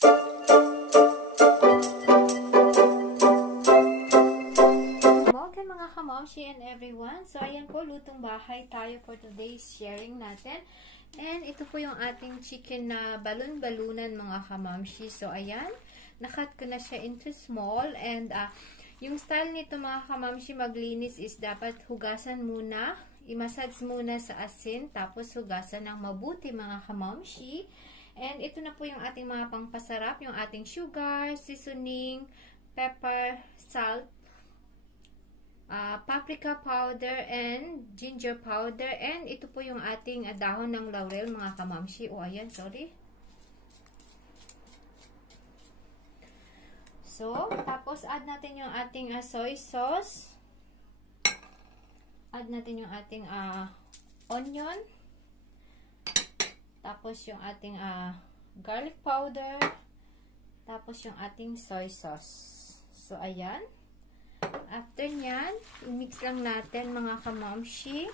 Mga kamamshi and everyone. So, ayan po, lutong bahay tayo for today's sharing natin. And ito po yung ating chicken na balon-balunan mga kamamshi. So, ayan, nakat ko na siya into small. And yung style nito mga kamamshi maglinis is dapat hugasan muna, i-massage muna sa asin, tapos hugasan ng mabuti mga kamamshi. And ito na po yung ating mga pangpasarap, yung ating sugar, seasoning, pepper, salt, paprika powder and ginger powder, and ito po yung ating dahon ng laurel mga kamamshi. Ayan, sorry. So, tapos add natin yung ating soy sauce. Add natin yung ating onion. Tapos yung ating garlic powder. Tapos yung ating soy sauce. So, ayan. After nyan, i-mix lang natin mga kamamshi.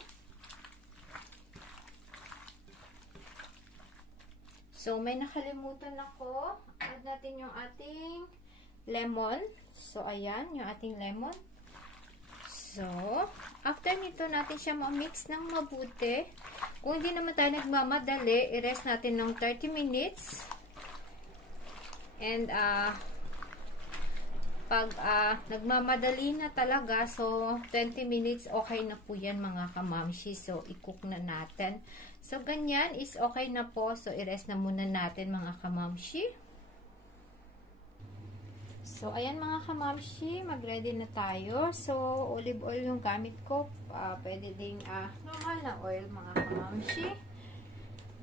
So, may nakalimutan ako. Add natin yung ating lemon. So, ayan, yung ating lemon. So, after nito natin siya ma-mix ng mabuti. Kung hindi naman tayo nagmamadali, i-rest natin ng 30 minutes. And, pag nagmamadali na talaga, so 20 minutes, okay na po yan mga kamamshi. So, i-cook na natin. So, ganyan is okay na po. So, i-rest na muna natin mga kamamshi. So, ayan mga kamamshi, mag-ready na tayo. So, olive oil yung gamit ko. Pwede ding normal na oil mga kamamshi.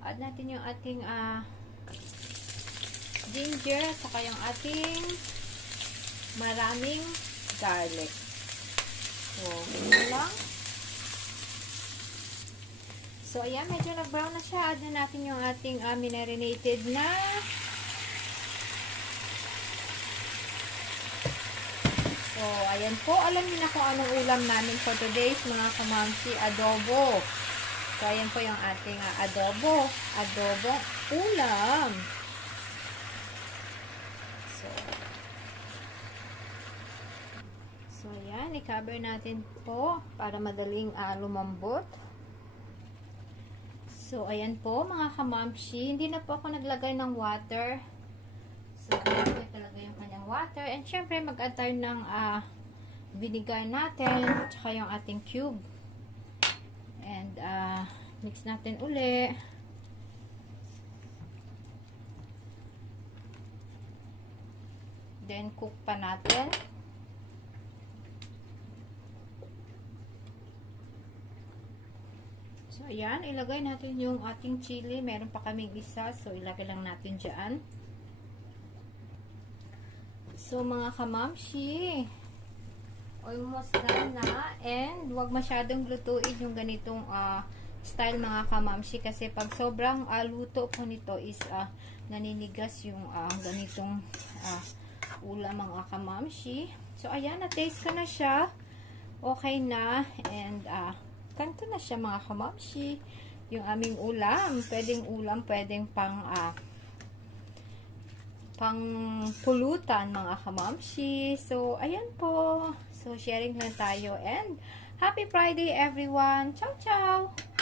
Add natin yung ating ginger, saka yung ating maraming garlic. So, yun lang. So, ayan, medyo nag-brown na siya. Add na natin yung ating marinated na so, ayan po. Alam niyo na kung anong ulam namin for today's mga kamamshi, adobo. So, ayan po yung ating adobo. Adobo ulam. So, ayan, i-cover natin po para madaling lumambot. So, ayan po mga kamamshi. Hindi na po ako naglagay ng water. So, ayan po talaga yung kanyang water. And syempre, mag-add tayo ng vinegar natin, tsaka yung ating cube. And, mix natin uli. Then, cook pa natin. So, ayan, ilagay natin yung ating chili. Meron pa kaming isa. So, ilagay lang natin dyan. So, mga kamamshi, almost done na. And, huwag masyadong lutuin yung ganitong style mga kamamshi. Kasi, pag sobrang luto po nito is naninigas yung ganitong ulam mga kamamshi. So, ayan, na-taste ko na siya. Okay na. And, ganito na siya mga kamamshi. Yung aming ulam. Pwedeng pang pulutan mga kamamshi. So, ayan po. So, sharing lang tayo. And, happy Friday everyone. Ciao, ciao!